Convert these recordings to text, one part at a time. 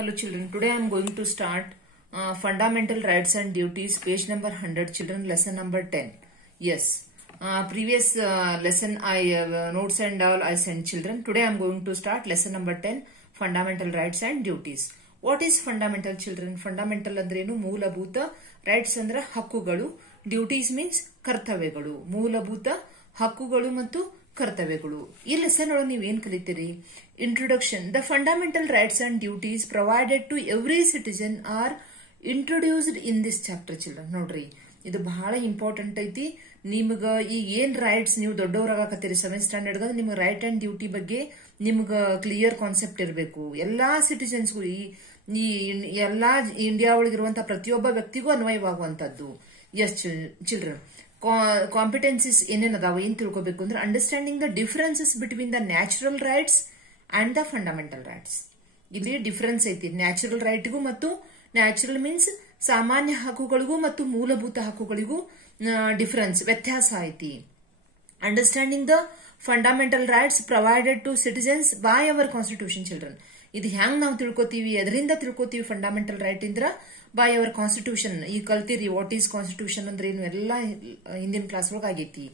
Hello children, today I am going to start Fundamental Rights and Duties, page number 100 children, lesson number 10. Yes, previous lesson I notes and all I sent children. Today I am going to start lesson number 10, Fundamental Rights and Duties. What is fundamental children? Fundamental ಅಂದ್ರೇನು ಮೂಲಭೂತ, rights ಅಂದ್ರೆ ಹಕ್ಕುಗಳು, duties means ಕರ್ತವ್ಯಗಳು, ಮೂಲಭೂತ ಹಕ್ಕುಗಳು ಮತ್ತು ಕರ್ತವ್ಯಗಳು. ಈ lesson ಒಳಗೆ ನೀವು ಏನ್ ಕಲಿತೀರಿ? Introduction. The fundamental rights and duties provided to every citizen are introduced in this chapter children. ನೋಡ್ರಿ, ಇದು ಬಹಳ ಇಂಪಾರ್ಟೆಂಟ್ ಐತಿ. ನಿಮ್ಗ ಈಗ ಏನ್ ರೈಟ್ಸ್ ನೀವು ದೊಡ್ಡವರಾಗತ್ತೀರಿ 7th ಸ್ಟ್ಯಾಂಡರ್ಡ್ ನಿಮ್ಗೆ ರೈಟ್ ಅಂಡ್ ಡ್ಯೂಟಿ ಬಗ್ಗೆ ನಿಮ್ಗ ಕ್ಲಿಯರ್ ಕಾನ್ಸೆಪ್ಟ್ ಇರಬೇಕು. ಎಲ್ಲಾ ಸಿಟಿಜನ್ಸ್ಗೂ ಈ ಎಲ್ಲಾ ಇಂಡಿಯಾ ಒಳಗಿರುವಂತಹ ಪ್ರತಿಯೊಬ್ಬ ವ್ಯಕ್ತಿಗೂ ಅನ್ವಯವಾಗುವಂತದ್ದು. ಎಸ್ ಚಿಲ್ಡ್ರನ್, ಕಾಂಪಿಟೆನ್ಸಿಸ್ ಏನೇನ್ ಅದಾವ ಏನ್ ತಿಳ್ಕೊಬೇಕು ಅಂದ್ರೆ understanding the differences between the natural rights and the fundamental rights. ಇಲ್ಲಿ ಡಿಫರೆನ್ಸ್ ಐತಿ ನ್ಯಾಚುರಲ್ ರೈಟ್ಗೂ ಮತ್ತು ನ್ಯಾಚುರಲ್ ಮೀನ್ಸ್ ಸಾಮಾನ್ಯ ಹಕ್ಕುಗಳಿಗೂ ಮತ್ತು ಮೂಲಭೂತ ಹಕ್ಕುಗಳಿಗೂ ಡಿಫರೆನ್ಸ್ ವ್ಯತ್ಯಾಸ ಐತಿ. Understanding the fundamental rights provided to citizens by our constitution children. ಇದು ಹೆಂಗ್ ನಾವು ತಿಳ್ಕೊತೀವಿ, ಅದರಿಂದ ತಿಳ್ಕೊತೀವಿ ಫಂಡಮೆಂಟಲ್ ರೈಟ್ ಇಂದ್ರ ಬೈ ಅವರ್ ಕಾನ್ಸ್ಟಿಟ್ಯೂಷನ್. ಈಗ ಕಲ್ತಿರಿ ವಾಟ್ ಈಸ್ ಕಾನ್ಸ್ಟಿಟ್ಯೂಷನ್ ಅಂದ್ರೆ ಏನು, ಎಲ್ಲ ಹಿಂದಿನ ಕ್ಲಾಸ್ ಒಳಗೆ ಆಗೈತಿ.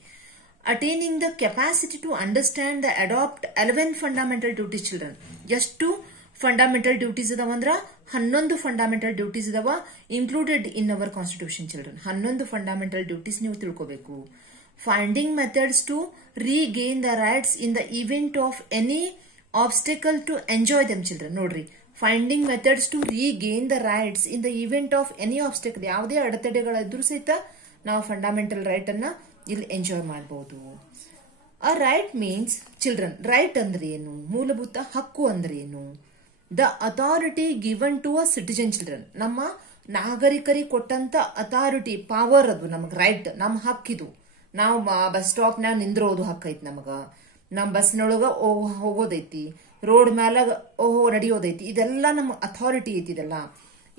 Attaining the capacity to understand the adapt 11 fundamental duties children. ಎಷ್ಟು ಫಂಡಮೆಂಟಲ್ ಡ್ಯೂಟೀಸ್ ಅದಾವ ಅಂದ್ರ 11 ಫಂಡಮೆಂಟಲ್ ಡ್ಯೂಟೀಸ್ ಅದಾವ included in our constitution children. 11 fundamental duties ನೀವು ತಿಳ್ಕೋಬೇಕು. Finding methods to regain the rights in the event of any obstacle to enjoy them children. ನೋಡ್ರಿ, finding methods to regain the rights in the event of any obstacle. ಯಾವುದೇ ಅಡೆತಡೆಗಳಿದ್ರೂ ಸಹಿತ ನಾವು fundamental right ಅನ್ನ ಇಲ್ಲಿ enjoy ಮಾಡಬಹುದು. A right means children, right ಅಂದ್ರೆ ಏನು, ಮೂಲಭೂತ ಹಕ್ಕು ಅಂದ್ರೆ ಏನು? The authority given to a citizen children. ನಮ್ಮ ನಾಗರಿಕರಿಗೆ ಕೊಟ್ಟಂತ ಅಥಾರಿಟಿ, ಪವರ್, ಅದು ನಮಗ್ ರೈಟ್, ನಮ್ಮ ಹಕ್ಕಿದು. ನಾವು ಬಸ್ ಸ್ಟಾಪ್ ನಾಗ ನಿಂದ್ರೋದು ಹಕ್ಕೈತಿ ನಮಗ, ನಮ್ ಬಸ್ನೊಳಗ ಹೋಗೋದೈತಿ, ರೋಡ್ ಮ್ಯಾಲ ನಡೆಯೋದೈತಿ, ಇದೆಲ್ಲ ನಮ್ಮ ಅಥಾರಿಟಿ ಐತಿ ಇದೆಲ್ಲ.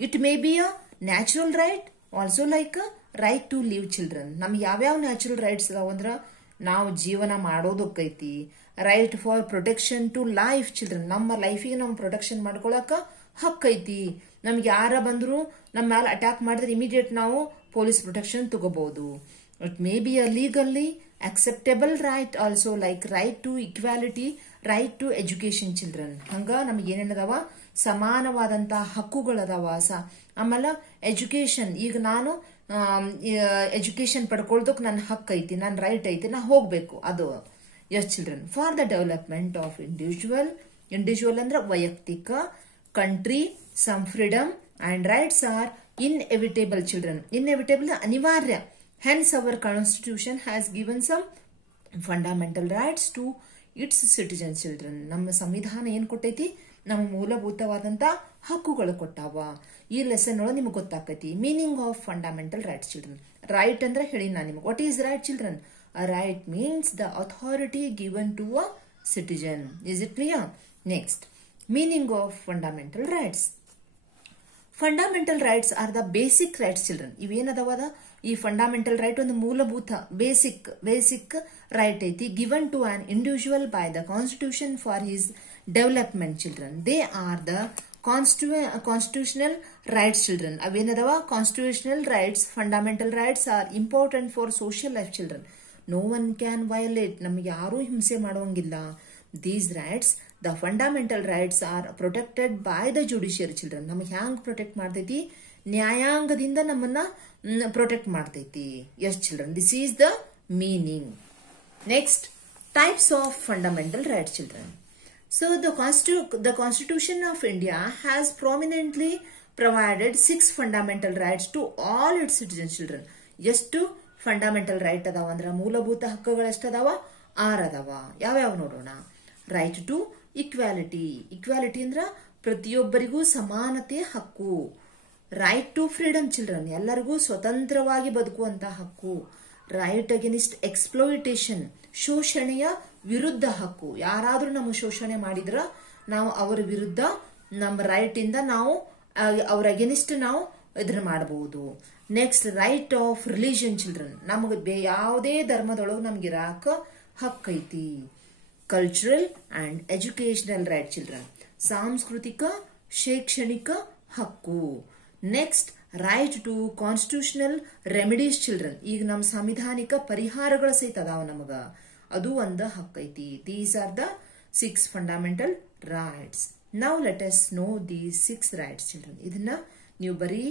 It may be a natural right also like right to live children. ನಮ್ಗೆ ಯಾವ್ಯಾವ ನ್ಯಾಚುರಲ್ ರೈಟ್ಸ್ ಅದಾವ ಅಂದ್ರ ನಾವು ಜೀವನ ಮಾಡೋದಕ್ಕೈತಿ. Right for protection to life children. ನಮ್ಮ ಲೈಫಿಗೆ ನಾವು ಪ್ರೊಟೆಕ್ಷನ್ ಮಾಡ್ಕೊಳಕ ಹಕ್ಕೈತಿ. ನಮ್ಗೆ ಯಾರ ಬಂದ್ರು ನಮ್ಮ ಮ್ಯಾಲ ಅಟ್ಯಾಕ್ ಮಾಡಿದ್ರೆ ಇಮಿಡಿಯೇಟ್ ನಾವು ಪೊಲೀಸ್ ಪ್ರೊಟೆಕ್ಷನ್ ತಗೋಬಹುದು. It may be a legally acceptable right also like right to equality, right to education children. ಹಂಗ ನಮ್ಗೆ ಏನೇನದಾವ ಸಮಾನವಾದಂತ ಹಕ್ಕುಗಳದಾವ. ಆಮೇಲೆ ಎಜುಕೇಶನ್, ಈಗ ನಾನು ಎಜುಕೇಶನ್ ಪಡ್ಕೊಳ್ದಕ್ ನನ್ನ ಹಕ್ಕು ಐತಿ, ನನ್ನ ರೈಟ್ ಐತಿ, ನಾ ಹೋಗ್ಬೇಕು, ಅದು. Yes children, for the development of individual ಅಂದ್ರೆ ವೈಯಕ್ತಿಕ, country, some freedom and rights are inevitable children. Inevitable ಅನಿವಾರ್ಯ. Hence, our constitution has given some fundamental rights to its citizens children. ನಮ್ಮ ಸಂವಿಧಾನ ಏನ್ ಕೊಟ್ಟೈತಿ, ನಮ್ಮ ಮೂಲಭೂತವಾದಂತ ಹಕ್ಕುಗಳು ಕೊಟ್ಟಾವ. ಈ ಲೆಸನ್ ಒಳಗೆ ನಿಮ್ಗೆ ಗೊತ್ತಾಕೈತಿ meaning of fundamental rights children. Right ಅಂದ್ರೆ ಹೇಳಿ ನಾ ನಿಮ್ಗೆ. What is right children? A right means the authority given to a citizen. Is it clear? Next, meaning of fundamental rights. Fundamental rights are the basic rights children. ಇವೇನದವದ ಈ fundamental right ಒಂದು ಮೂಲಭೂತ basic right ಐತಿ, given to an individual by the constitution for his development children. They are the constitutional rights children. ಅವೇನದವ constitutional rights. Fundamental rights are important for social life children. No one can violate. ನಮ್ಗೆ ಯಾರೂ ಹಿಂಸೆ ಮಾಡುವಂಗಿಲ್ಲ. These rights, the fundamental rights are protected by the judiciary children. ನಮ್ಗೆ ಹ್ಯಾಂಗ್ protect ಮಾಡ್ತೈತಿ? ನ್ಯಾಯಾಂಗದಿಂದ ನಮ್ಮನ್ನ protect ಮಾಡ್ತೈತಿ. Yes children, this is the meaning. Next, types of fundamental rights children. So the Constitution of India has prominently provided 6 fundamental rights to all its citizens children. ಎಷ್ಟು fundamental right ಅದಾವ ಅಂದ್ರ, ಮೂಲಭೂತ ಹಕ್ಕುಗಳು ಎಷ್ಟದಾವ? 6 ಅದಾವ. ಯಾವ್ಯಾವ ನೋಡೋಣ. Right to equality. ಇಕ್ವಾಲಿಟಿ ಅಂದ್ರ ಪ್ರತಿಯೊಬ್ಬರಿಗೂ ಸಮಾನತೆ ಹಕ್ಕು. Right to freedom children. ಎಲ್ಲರಿಗೂ ಸ್ವತಂತ್ರವಾಗಿ ಬದುಕುವಂತ ಹಕ್ಕು. Right against ಎಕ್ಸ್ಪ್ಲೋಯಿಟೇಷನ್. ಶೋಷಣೆಯ ವಿರುದ್ಧ ಹಕ್ಕು. ಯಾರಾದ್ರೂ ನಮ್ಮ ಶೋಷಣೆ ಮಾಡಿದ್ರ ನಾವು ಅವರ ವಿರುದ್ಧ ನಮ್ಮ ರೈಟ್ ಇಂದ ನಾವು ಅವ್ರ ಅಗೇನಿಸ್ಟ್ ನಾವು ಇದನ್ನ ಮಾಡಬಹುದು. Next, right of religion children. ನಮಗೆ ಯಾವುದೇ ಧರ್ಮದೊಳಗೆ ನಮ್ಗೆ ಇರಾಕ ಹಕ್ಕೈತಿ. Cultural and educational right children. ಸಾಂಸ್ಕೃತಿಕ ಶೈಕ್ಷಣಿಕ ಹಕ್ಕು. Next, right to constitutional remedies children. ಈಗ ನಮ್ಮ ಸಂವಿಧಾನಿಕ ಪರಿಹಾರಗಳ ಸಹಿತ ಅದಾವ ನಮಗ, ಅದು ಒಂದು ಹಕ್ಕೈತಿ. These are the 6 fundamental rights. Now let us know these 6 rights children. ಇದನ್ನ ನೀವು ಬರೀ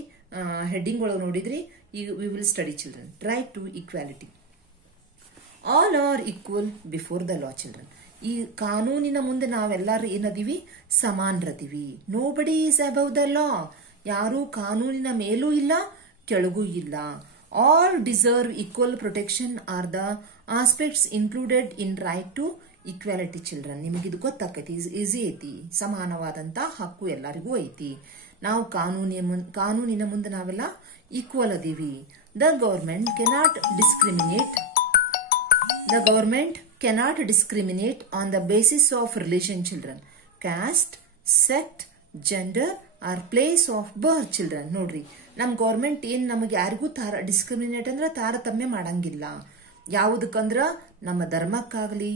ಹೆಡ್ಡಿಂಗ್ ಒಳಗೆ ನೋಡಿದ್ರಿ. ಈಗ we will study children. Right to equality. All are equal before the law children. ಈ ಕಾನೂನಿನ ಮುಂದೆ ನಾವೆಲ್ಲರೂ ಏನದೀವಿ? ಸಮಾನರದೀವಿ. Nobody is above the law. ಯಾರೂ ಕಾನೂನಿನ ಮೇಲೂ ಇಲ್ಲ, ಕೆಳಗೂ ಇಲ್ಲ. All deserve equal protection are the aspects included in right to equality children. ನಿಮಗಿದು ಗೊತ್ತಾಕೈತಿ, ಈಸಿ ಐತಿ. ಸಮಾನವಾದಂತ ಹಕ್ಕು ಎಲ್ಲರಿಗೂ ಐತಿ. ನಾವು ಕಾನೂನಿನ ಮುಂದೆ ನಾವೆಲ್ಲ ಈಕ್ವಲ್ ಅದೀವಿ. The government cannot discriminate on the basis of religion children, caste, sect, gender or place of birth children. ನೋಡ್ರಿ, ನಮ್ ಗವರ್ಮೆಂಟ್ ಏನ್ ನಮಗೆ ಯಾರಿಗೂ ಡಿಸ್ಕ್ರಿಮಿನೇಟ್ ಅಂದ್ರೆ ತಾರತಮ್ಯ ಮಾಡಂಗಿಲ್ಲ. ಯಾವುದಕ್ಕಂದ್ರ ನಮ್ಮ ಧರ್ಮಕ್ಕಾಗ್ಲಿ,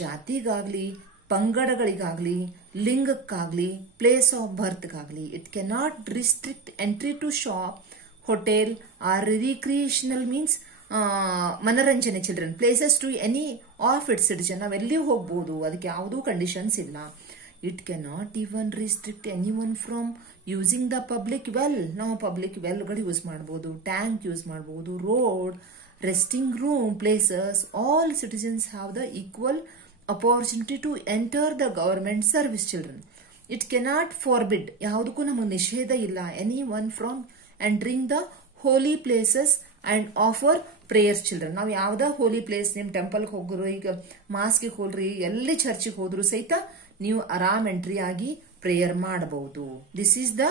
ಜಾತಿಗಾಗ್ಲಿ, ಪಂಗಡಗಳಿಗಾಗ್ಲಿ, ಲಿಂಗಕ್ಕಾಗ್ಲಿ, ಪ್ಲೇಸ್ ಆಫ್ ಬರ್ತ್ಗಾಗ್ಲಿ. It cannot restrict entry to shop, hotel or recreational means ಮನರಂಜನೆ children, places to any of its citizen. ನಾವೆಲ್ಲಿ ಹೋಗ್ಬೋದು, ಅದಕ್ಕೆ ಯಾವುದೂ ಕಂಡೀಷನ್ಸ್ ಇಲ್ಲ. It cannot even restrict any one from using the public well. ನಾವು public ವೆಲ್ಗಳು use ಮಾಡ್ಬೋದು, tank use ಮಾಡ್ಬೋದು, road, resting room, places. All citizens have the equal opportunity to enter the government service children. It cannot forbid, ಯಾವುದಕ್ಕೂ ನಮಗೆ ನಿಷೇಧ ಇಲ್ಲ, any one from entering the holy places and offer prayers children. ನಾವು ಯಾವ್ದ ಹೋಲಿ place, ನಿಮ್ ಟೆಂಪಲ್ಗೆ ಹೋಗ್ರು, ಈಗ ಮಾಸ್ಗೆ ಹೋಗ್ರಿ, ಎಲ್ಲಿ ಚರ್ಚಿಗೆ ಹೋದ್ರು ಸಹಿತ ನೀವು ಆರಾಮ್ ಎಂಟ್ರಿ ಆಗಿ ಪ್ರೇಯರ್ ಮಾಡಬಹುದು. This is the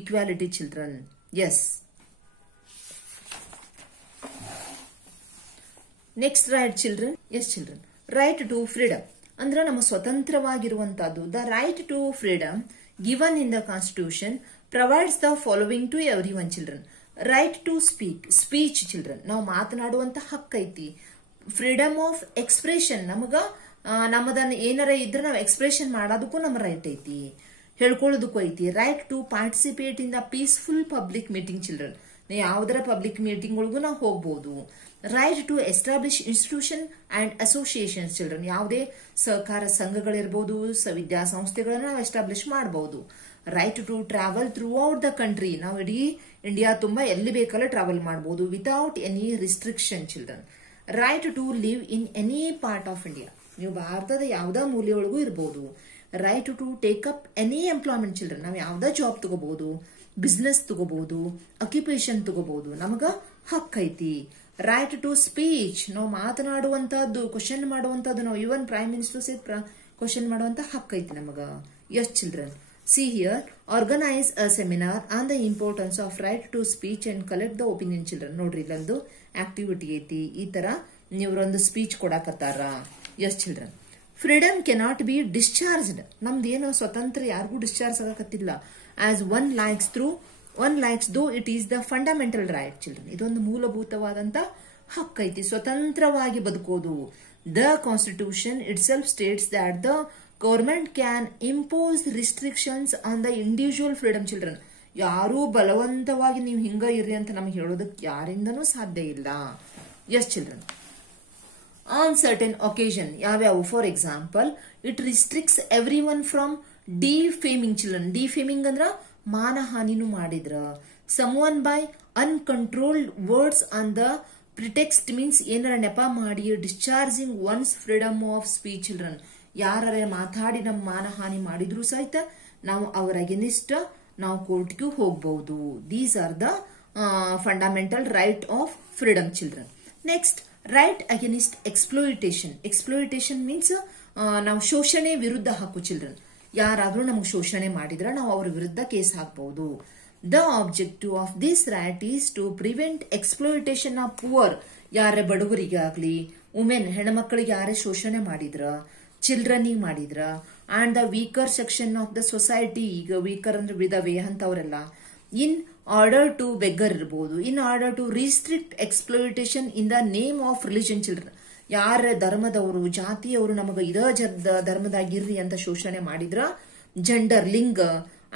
equality children. Yes. Next right children. Yes children. Right to freedom ಅಂದ್ರೆ ನಮ್ಮ ಸ್ವತಂತ್ರವಾಗಿರುವಂತಹದ್ದು. The right to freedom given in the constitution provides the following to every one children. Right to speech children. ನಾವು ಮಾತನಾಡುವಂತ ಹಕ್ಕೈತಿ. Freedom of expression, ನಮ್ಮದನ್ನ ಏನಾರ ಇದ್ರೆ ನಾವು ಎಕ್ಸ್ಪ್ರೆಷನ್ ಮಾಡೋದಕ್ಕೂ ನಮ್ಮ ರೈಟ್ ಐತಿ, ಹೇಳ್ಕೊಳ್ಳೋದಕ್ಕೂ ಐತಿ. Right to participate in the peaceful public meeting children. ಯಾವ್ದರ ಪಬ್ಲಿಕ್ ಮೀಟಿಂಗ್ ಒಳಗೂ ನಾವು ಹೋಗ್ಬೋದು. Right to establish institution and associations children. ಯಾವುದೇ ಸಹಕಾರ ಸಂಘಗಳಿರ್ಬೋದು, ವಿದ್ಯಾಸಂಸ್ಥೆಗಳನ್ನ ನಾವು ಎಸ್ಟಾಬ್ಲಿಷ್ ಮಾಡಬಹುದು. Right to travel throughout the country. ನಾವು ಇಡೀ ಇಂಡಿಯಾ ತುಂಬಾ ಎಲ್ಲಿ ಬೇಕಲ್ಲ ಟ್ರಾವೆಲ್ ಮಾಡಬಹುದು without any restriction children. Right to live in any part of India. ನೀವು ಭಾರತದ ಯಾವ್ದಾ ಮೂಲೆಯೊಳಗೂ ಇರಬಹುದು. Right to take up any employment children. ನಾವು ಯಾವ್ದಾ ಜಾಬ್ ತಗೋಬಹುದು, ಬಿಸ್ನೆಸ್ ತಗೋಬಹುದು, ಅಕ್ಯುಪೇಷನ್ ತಗೋಬಹುದು, ನಮಗ ಹಕ್ಕೈತಿ. ರೈಟ್ ಟು ಸ್ಪೀಚ್, ನಾವು ಮಾತನಾಡುವಂತಹದ್ದು, ಕ್ವಶನ್ ಮಾಡುವಂತಹದ್ದು, ನಾವು ಇವನ್ ಪ್ರೈಮ್ ಮಿನಿಸ್ಟರ್ ಸಹಿತ ಕ್ವಶನ್ ಮಾಡುವಂತ ಹಕ್ಕೈತಿ ನಮಗ. Yes children. See here, organise a seminar on the importance of right to speech and collect the opinion children. ನೋಡ್ರಿ, ಇಲ್ಲೊಂದು ಆಕ್ಟಿವಿಟಿ ಐತಿ. ಈ ತರ ನೀವ್ರೊಂದು ಸ್ಪೀಚ್ ಕೊಡಾಕತ್ತಾರ. Yes children. Freedom cannot be discharged. ನಮ್ದೇನೋ ಸ್ವತಂತ್ರ ಯಾರಿಗೂ ಡಿಸ್ಚಾರ್ಜ್ ಆಗಕತ್ತಿಲ್ಲ. As one likes though it is the fundamental right children. ಇದೊಂದು ಮೂಲಭೂತವಾದಂತ ಹಕ್ಕೈತಿ, ಸ್ವತಂತ್ರವಾಗಿ ಬದುಕೋದು. The constitution it self States that the government can impose restrictions on the individual freedom children. ಯಾರೂ ಬಲವಂತವಾಗಿ ನೀವು ಹಿಂಗ ಇರ್ರಿ ಅಂತ ನಮ್ಗೆ ಹೇಳೋದಕ್ಕೆ ಯಾರಿಂದನೂ ಸಾಧ್ಯ ಇಲ್ಲ. Yes children. On certain occasion ಯಾವ್ಯಾವು? For example, it restricts every one from defaming children. Defaming ಅಂದ್ರ ಮಾನಹಾನಿನೂ ಮಾಡಿದ್ರ. Some one by uncontrolled words on the pretext means ಏನಾರ ನೆಪ ಮಾಡಿ discharging one's freedom of speech children. ಯಾರ ಮಾತಾಡಿ ನಮ್ಮ ಮಾನಹಾನಿ ಮಾಡಿದ್ರು ಸಹಿತ ನಾವು ಅವರ ಅಗೇನಿಸ್ಟ್ ನಾವು ಕೋರ್ಟ್ಗೂ ಹೋಗಬಹುದು. These are the fundamental right of freedom children. Next, right against exploitation. Exploitation means ನಾವು ಶೋಷಣೆ ವಿರುದ್ಧ ಹಕ್ಕು ಚಿಲ್ಡ್ರನ್. ಯಾರಾದ್ರೂ ನಮಗೆ ಶೋಷಣೆ ಮಾಡಿದ್ರೆ ನಾವು ಅವ್ರ ವಿರುದ್ಧ ಕೇಸ್ ಹಾಕಬಹುದು. The objective of this right is to prevent exploitation of poor. ಯಾರೇ ಬಡವರಿಗಾಗ್ಲಿ, ವುಮೆನ್ ಹೆಣ್ಮಕ್ಳಿಗೆ ಯಾರೇ ಶೋಷಣೆ ಮಾಡಿದ್ರ, ಚಿಲ್ಡ್ರನ್ಗೆ ಮಾಡಿದ್ರ, and the weaker section of the society. ಈಗ ವೀಕರ್ ಅಂದ್ರೆ ವಿಧವೆ ಅಂತವರೆಲ್ಲ. ಇನ್ ಆರ್ಡರ್ ಟು ಬೆಗ್ಗರ್ ಇರಬಹುದು. In order to restrict exploitation in the name of religion children. ಯಾರ ಧರ್ಮದವರು, ಜಾತಿಯವರು ನಮಗ ಇದ ಧರ್ಮದಾಗಿರ್ರಿ ಅಂತ ಶೋಷಣೆ ಮಾಡಿದ್ರ, ಜೆಂಡರ್ ಲಿಂಗ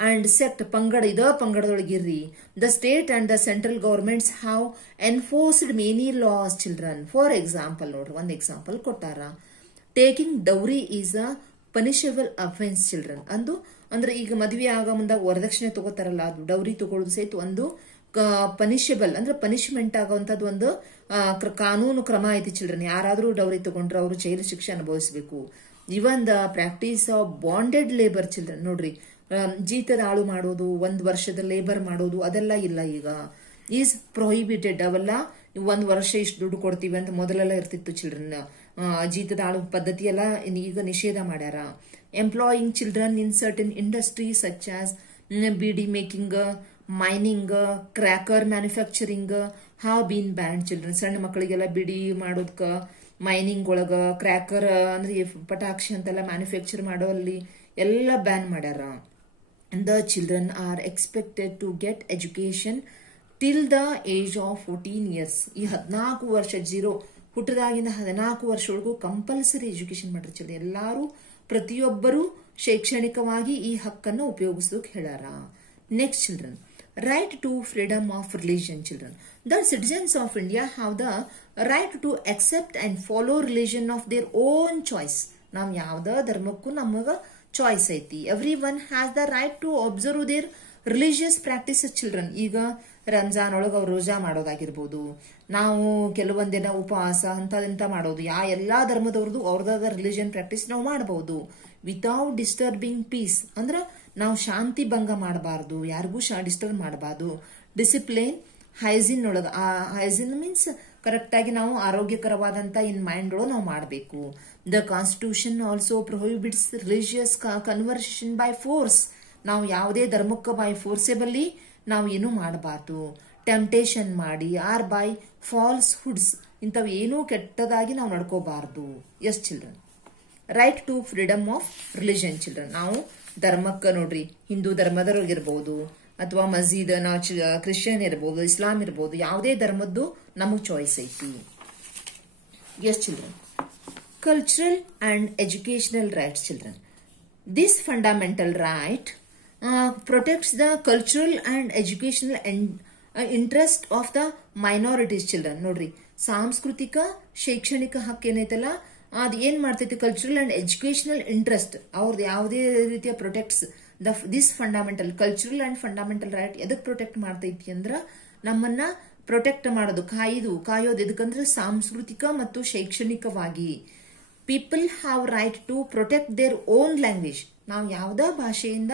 and sect ಪಂಗಡ ಇದ ಪಂಗಡದೊಳಗಿರ್ರಿ. The state and the central governments have enforced many laws children. For example ನೋಡ್ರಿ ಒಂದು ಎಕ್ಸಾಂಪಲ್ ಕೊಟ್ಟಾರ. Taking dowry is a punishable offense children. ಅಂದ್ರೆ ಈಗ ಮದುವೆ ಆಗ ಮುಂದಾಗ ವರದಕ್ಷಿಣೆ ತಗೋತಾರಲ್ಲ, ಅದು ಡೌರಿ ತಗೊಳ್ಳೋದು ಸಹಿತ ಒಂದು ಪನಿಷಬಲ್ ಅಂದ್ರೆ ಪನಿಷ್ಮೆಂಟ್ ಆಗುವಂತದ್ದು ಒಂದು ಕಾನೂನು ಕ್ರಮ ಐತಿ ಚಿಲ್ಡ್ರನ್. ಯಾರಾದ್ರೂ ಡೌರಿ ತಗೊಂಡ್ರೆ ಅವರು ಜೈಲು ಶಿಕ್ಷೆ ಅನುಭವಿಸಬೇಕು. Even the practice of bonded labour children ನೋಡ್ರಿ, ಜೀತದ ಆಳು ಮಾಡೋದು, 1 ವರ್ಷದ ಲೇಬರ್ ಮಾಡೋದು ಅದೆಲ್ಲ ಇಲ್ಲ ಈಗ. Is prohibited. ಅವೆಲ್ಲ 1 ವರ್ಷ ಇಷ್ಟು ದುಡ್ಡು ಕೊಡ್ತೀವಿ ಅಂತ ಮೊದಲೆಲ್ಲ ಇರ್ತಿತ್ತು ಚಿಲ್ಡ್ರನ್. ಜೀತದ ಆಳು ಪದ್ಧತಿ ಎಲ್ಲ ಈಗ ನಿಷೇಧ ಮಾಡ್ಯಾರ. Employing children in certain industries such as beedi making, mining, cracker manufacturing have been ban children. ಸಣ್ಣ ಮಕ್ಕಳಿಗೆಲ್ಲ ಬಿಡಿ ಮಾಡೋದಕ್ಕ, ಮೈನಿಂಗ್ ಒಳಗ ಕ್ರ್ಯಾಕರ್ ಅಂದ್ರೆ ಪಟಾಕ್ಷಿ ಅಂತೆಲ್ಲ ಮ್ಯಾನುಫ್ಯಾಕ್ಚರ್ ಮಾಡೋ ಅಲ್ಲಿ ಎಲ್ಲ ಬ್ಯಾನ್ ಮಾಡ್ಯಾರ. The children are expected to get education till the age of 14 years. ಈ 14 ವರ್ಷ ಹುಟ್ಟದಾಗಿಂದ 14 ವರ್ಷವರೆಗೂ ಕಂಪಲ್ಸರಿ ಎಜುಕೇಶನ್ ಮಾಡ್ರಿ ಚಿಲ್ಡ್ರನ್. ಎಲ್ಲಾರು ಪ್ರತಿಯೊಬ್ಬರು ಶೈಕ್ಷಣಿಕವಾಗಿ ಈ ಹಕ್ಕನ್ನು ಉಪಯೋಗಿಸೋಕೆ ಹೇಳಾರ. Next children, right to freedom of religion children. The citizens of India have the right to accept and follow religion of their own choice. ನಾವ್ ಯಾವ್ದ ಧರ್ಮಕ್ಕೂ ನಮಗ ಚಾಯ್ಸ್ ಐತಿ. Everyone has the right to observe their religious practices children. ಈಗ ರಂಜಾನ್ ಒಳಗ ಅವ್ರು ರೋಜಾ ಮಾಡೋದಾಗಿರ್ಬೋದು, ನಾವು ಕೆಲವೊಂದಿನ ಉಪವಾಸ ಅಂತದೆಂತ ಮಾಡೋದು, ಎಲ್ಲಾ ಧರ್ಮದವ್ರದ್ದು ಅವ್ರದಾದ ರಿಲಿಜಿಯನ್ ಪ್ರಾಕ್ಟೀಸ್ ನಾವು ಮಾಡಬಹುದು ವಿತೌಟ್ ಡಿಸ್ಟರ್ಬಿಂಗ್ ಪೀಸ್. ಅಂದ್ರ ನಾವು ಶಾಂತಿ ಭಂಗ ಮಾಡಬಾರ್ದು, ಯಾರಿಗೂ ಡಿಸ್ಟರ್ಬ್ ಮಾಡಬಾರ್ದು. ಡಿಸಿಪ್ಲಿನ್ ಹೈಜಿನ್ ಒಳಗ, ಹೈಜಿನ್ ಮೀನ್ಸ್ ಕರೆಕ್ಟ್ ಆಗಿ ನಾವು ಆರೋಗ್ಯಕರವಾದಂತ ಇನ್ ಮೈಂಡ್ ಒಳಗೆ ನಾವು ಮಾಡಬೇಕು. The constitution also prohibits religious conversation by force. ನಾವು ಯಾವುದೇ ಧರ್ಮಕ್ಕೆ ಬೈ ಫೋರ್ಸೆಬಲಿ ನಾವು ಏನು ಮಾಡಬಾರ್ದು. ಟೆಂಪ್ಟೇಷನ್ ಮಾಡಿ ಆರ್ ಬೈ ಫಾಲ್ಸ್ ಹುಡ್ಸ್ ಇಂಥವು ಏನೂ ಕೆಟ್ಟದಾಗಿ ನಾವು ನಡ್ಕೋಬಾರ್ದು. Yes children, right to freedom of religion children. ನಾವು ಧರ್ಮಕ್ಕೆ ನೋಡ್ರಿ, ಹಿಂದೂ ಧರ್ಮದವ್ರಿಗಿರ್ಬೋದು ಅಥವಾ ಮಸ್ಜಿದ್, ನಾವು ಕ್ರಿಶ್ಚಿಯನ್ ಇರ್ಬೋದು, ಇಸ್ಲಾಂ ಇರ್ಬೋದು, ಯಾವುದೇ ಧರ್ಮದ್ದು ನಮಗ್ ಚಾಯ್ಸ್ ಐತಿ. Yes children, cultural and educational rights children. This fundamental right protects the cultural and educational interest of the minorities children. ನೋಡ್ರಿ, ಸಾಂಸ್ಕೃತಿಕ ಶೈಕ್ಷಣಿಕ ಹಕ್ಕು ಏನೈತಲ್ಲ ಅದ್ ಏನ್ ಮಾಡ್ತೈತಿ, ಕಲ್ಚರಲ್ ಅಂಡ್ ಎಜುಕೇಶನಲ್ ಇಂಟ್ರೆಸ್ಟ್ ಅವ್ರದ್ದು ಯಾವುದೇ ರೀತಿಯ protects this fundamental cultural and fundamental right. ಎದಕ್ ಪ್ರೊಟೆಕ್ಟ್ ಮಾಡ್ತೈತಿ ಅಂದ್ರ ನಮ್ಮನ್ನ ಪ್ರೊಟೆಕ್ಟ್ ಮಾಡೋದು, ಕಾಯೋದು ಎದಕ್ಕಂದ್ರೆ ಸಾಂಸ್ಕೃತಿಕ ಮತ್ತು ಶೈಕ್ಷಣಿಕವಾಗಿ. People have right to protect their own language. ನಾವು ಯಾವ್ದೇ ಭಾಷೆಯಿಂದ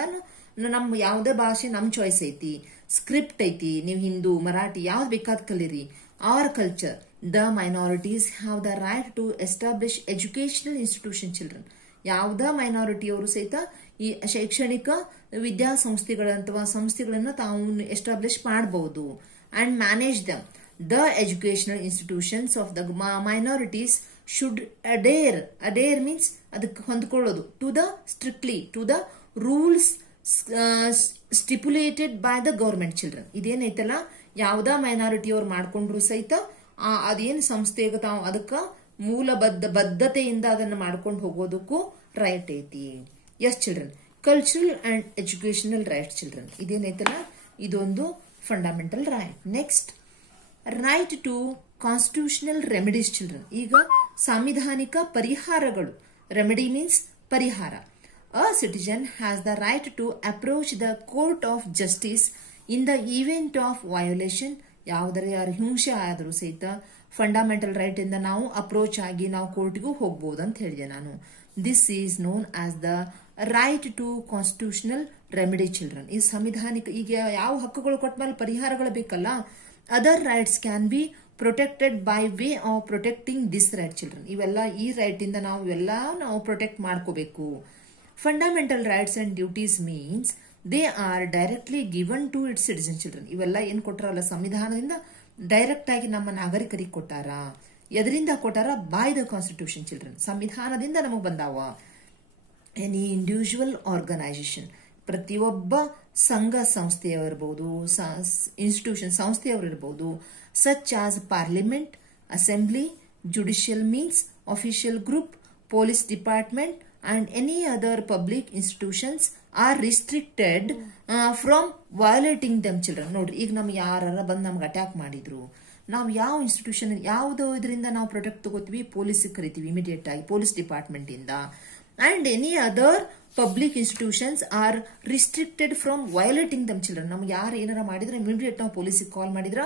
ಯಾವ್ದೇ ಭಾಷೆ ನಮ್ ಚಾಯ್ಸ್ ಐತಿ, ಸ್ಕ್ರಿಪ್ಟ್ ಐತಿ, ನೀವು ಹಿಂದೂ ಮರಾಠಿ ಯಾವ್ದು ಬೇಕಾದ್ ಕಲೀರಿ. ಅವರ್ culture. The minorities have the right to establish educational institution children. ಯಾವ್ದ ಮೈನಾರಿಟಿಯವರು ಸಹಿತ ಈ ಶೈಕ್ಷಣಿಕ ವಿದ್ಯಾಸಂಸ್ಥೆಗಳ ಅಥವಾ ಸಂಸ್ಥೆಗಳನ್ನ ತಾವು ಎಸ್ಟಾಬ್ಲಿಷ್ ಮಾಡಬಹುದು. And manage them. The educational institutions of the minorities should adhere means ಅದಕ್ಕೆ ಹೊಂದ್ಕೊಳ್ಳೋದು to the strictly to the rules stipulated by the government children. ಇದೇನೈತಲ್ಲ ಯಾವ್ದ ಮೈನಾರಿಟಿಯವ್ರು ಮಾಡ್ಕೊಂಡ್ರು ಸಹಿತ ಅದೇನ್ ಸಂಸ್ಥೆಗೆ ತಾವು ಅದಕ್ಕ ಬದ್ಧತೆಯಿಂದ ಅದನ್ನ ಮಾಡ್ಕೊಂಡು ಹೋಗೋದಕ್ಕೂ ರೈಟ್ ಐತಿ. Yes children, cultural and educational right children. ಇದೇನೈತಲ್ಲ ಇದೊಂದು fundamental right. Next, right to constitutional remedies children. ಈಗ ಸಾಂವಿಧಾನಿಕ ಪರಿಹಾರಗಳು. ರೆಮಿಡಿ ಮೀನ್ಸ್ ಪರಿಹಾರ. A citizen has the right to approach the court of justice in the event of violation. ಯಾವುದರ ಹಿಂಸೆ ಆದರೂ ಸಹಿತ ಫಂಡಮೆಂಟಲ್ ರೈಟ್ ಇಂದ ನಾವು ಅಪ್ರೋಚ್ ಆಗಿ ನಾವು ಕೋರ್ಟ್ಗೂ ಹೋಗಬಹುದು ಅಂತ ಹೇಳಿದೆ ನಾನು. This is known as the right to constitutional remedy children. ಈ ಸಂವಿಧಾನಿಕ ಈಗ ಯಾವ ಹಕ್ಕುಗಳು ಕೊಟ್ಟ ಮೇಲೆ ಪರಿಹಾರಗಳು ಬೇಕಲ್ಲ, other rights can be protected by way of protecting this right children. ಇವೆಲ್ಲ ಈ ರೈಟ್ ಇಂದ ನಾವು ಪ್ರೊಟೆಕ್ಟ್ ಮಾಡ್ಕೋಬೇಕು. Fundamental rights and duties means they are directly given to its citizen children. ಇವೆಲ್ಲ ಏನ್ ಕೊಟ್ಟಾರಲ್ಲ ಸಂವಿಧಾನದಿಂದ ಡೈರೆಕ್ಟ್ ಆಗಿ ನಮ್ಮ ನಾಗರಿಕರಿಗೆ ಕೊಟ್ಟಾರ. ಎದರಿಂದ ಕೊಟ್ಟಾರ? By the constitution children. ಸಂವಿಧಾನದಿಂದ ನಮಗ್ ಬಂದಾವ. ಎನಿ ಇಂಡಿವಿಜುವಲ್ ಆರ್ಗನೈಸೇಷನ್, ಪ್ರತಿಯೊಬ್ಬ ಸಂಘ ಸಂಸ್ಥೆಯವರಿರ್ಬಹುದು, ಇನ್ಸ್ಟಿಟ್ಯೂಷನ್ ಸಂಸ್ಥೆಯವರಿರ್ಬಹುದು, such as parliament, assembly, judicial means official group, police department and any other public institutions are restricted from violating them children. ನೋಡ್ರಿ, ಈಗ ನಮ್ಗೆ ಯಾರ ಬಂದು ನಮ್ಗೆ ಅಟ್ಯಾಕ್ ಮಾಡಿದ್ರು, ನಾವು ಯಾವ ಇನ್ಸ್ಟಿಟ್ಯೂಷನ್ ಯಾವುದೋ ಇದರಿಂದ ನಾವು ಪ್ರೊಟೆಕ್ಟ್ ತಗೋತೀವಿ, ಪೊಲೀಸಿಗೆ ಕರಿತೀವಿ ಇಮಿಡಿಯೇಟ್ ಆಗಿ, ಪೊಲೀಸ್ ಡಿಪಾರ್ಟ್ಮೆಂಟ್ ಇಂದ. And any other public institutions are restricted from violating them children. ನಮ್ಗೆ ಯಾರು ಏನಾರ ಮಾಡಿದ್ರೆ ಇಮಿಡಿಯೇಟ್ ನಾವು ಪೊಲೀಸಿಗೆ ಕಾಲ್ ಮಾಡಿದ್ರ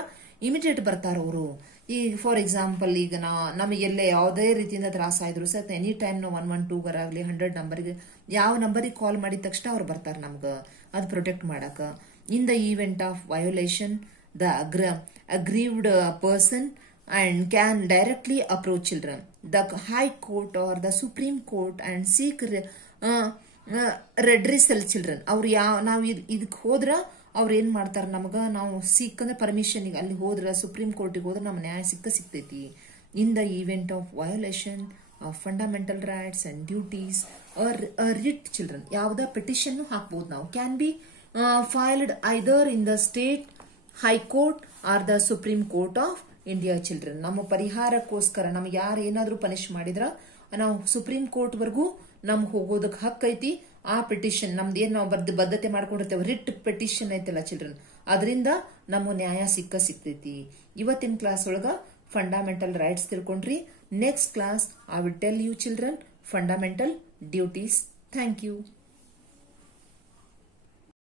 ಇಮಿಡಿಯೇಟ್ ಬರ್ತಾರ ಅವರು. ಈಗ ಫಾರ್ ಎಕ್ಸಾಂಪಲ್, ಈಗ ನಮಗೆಲ್ಲೇ ಯಾವುದೇ ರೀತಿಯಿಂದ ತ್ರಾಸ ಆಯ್ತು ಸರ್, ಎನಿ ಟೈಮ್ ನಾವು 112 ಗರಾಗ್ಲಿ 100 ನಂಬರ್ಗೆ ಯಾವ ನಂಬರಿಗೆ ಕಾಲ್ ಮಾಡಿದ ತಕ್ಷಣ ಅವ್ರು ಬರ್ತಾರೆ ನಮ್ಗೆ ಅದು ಪ್ರೊಟೆಕ್ಟ್ ಮಾಡಕ. In the event of violation, the aggrieved person and can directly approach children, the High Court or the Supreme Court and seek redressal children. ಅವ್ರು ನಾವು ಇದಕ್ಕೆ ಹೋದ್ರ ಅವ್ರು ಏನ್ ಮಾಡ್ತಾರ, ನಮಗ ನಾವು ಸಿಕ್ಕಂದ್ರೆ ಪರ್ಮಿಷನ್ ಅಲ್ಲಿ ಹೋದ್ರ ಸುಪ್ರೀಂ ಕೋರ್ಟಿಗೆ ಹೋದ್ರೆ ನಮ್ ನ್ಯಾಯ ಸಿಗ್ತೈತಿ. In the event of violation of fundamental rights and duties writ children, ಯಾವ್ದ ಪಿಟಿಷನ್ ಹಾಕ್ಬಹುದು ನಾವು. Can be filed either in the state high court are the supreme court of India children. ನಮ್ಮ ಪರಿಹಾರಕ್ಕೋಸ್ಕರ ನಮ್ಗೆ ಯಾರು ಏನಾದ್ರೂ ಪನಿಷ್ ಮಾಡಿದ್ರ ನಾವು ಸುಪ್ರೀಂ ಕೋರ್ಟ್ ವರ್ಗೂ ನಮ್ಗೆ ಹೋಗೋದಕ್ಕೆ ಹಕ್ಕೈತಿ. ಆ ಪಿಟಿಷನ್ ನಮ್ದು ಏನ್ ನಾವು ಬದ್ಧತೆ ಮಾಡ್ಕೊಂಡಿರ್ತೇವೆ, ರಿಟ್ ಪಿಟಿಷನ್ ಐತಲ್ಲ ಚಿಲ್ಡ್ರನ್, ಅದರಿಂದ ನಮ್ಮ ನ್ಯಾಯ ಸಿಗ್ತೈತಿ. ಇವತ್ತಿನ ಕ್ಲಾಸ್ ಒಳಗ ಫಂಡಮೆಂಟಲ್ ರೈಟ್ಸ್ ತಿಳ್ಕೊಂಡ್ರಿ. Next class I will tell you children fundamental duties. Thank you.